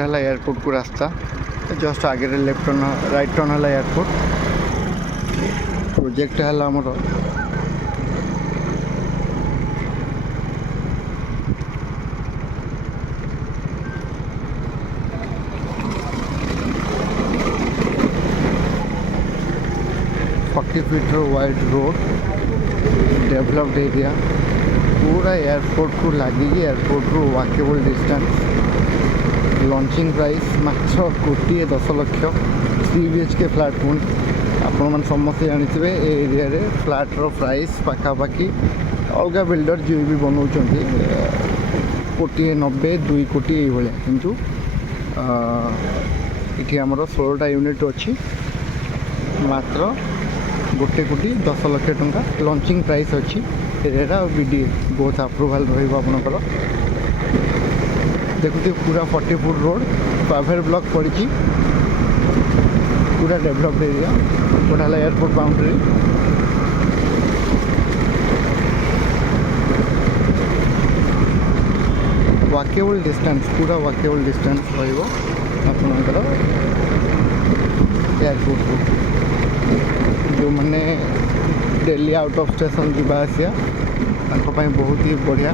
है एयरपोर्ट को रास्ता जस्ट आगे लेफ्ट टर्न राइट टर्न है एयरपोर्ट प्रोजेक्ट है आमर feet wide road developed area पूरा एयरपोर्ट को लगे एयरपोर्ट रू वाकेबल डिस्टेंस लॉन्चिंग प्राइस मात्र 1,10,00,000 3 BHK फ्लैट पुणी आपण मैंने समस्त जानते एरिया रे फ्लैट रो प्राइस पाखापाखि अलग बिल्डर जो भी बनाऊँ 1,90,000 2 कोटी ये किंतु ये आमर 16टा यूनिट अच्छी मात्र 1,10,00,000 टंका लॉन्चिंग प्राइस अच्छी एरिया BDA बहुत अप्रूवाल रहा देखुते पूरा 40 फुट रोड पाभर ब्लॉक पड़ी पूरा डेवलप्ड एरिया गोटा एयरपोर्ट बाउंड्री वाकेबल डिस्टेंस पूरा वाकेबल डिस्टेंस रपर एयरपोर्ट को जो मैंने डेली आउट ऑफ स्टेशन जावासिया बहुत ही बढ़िया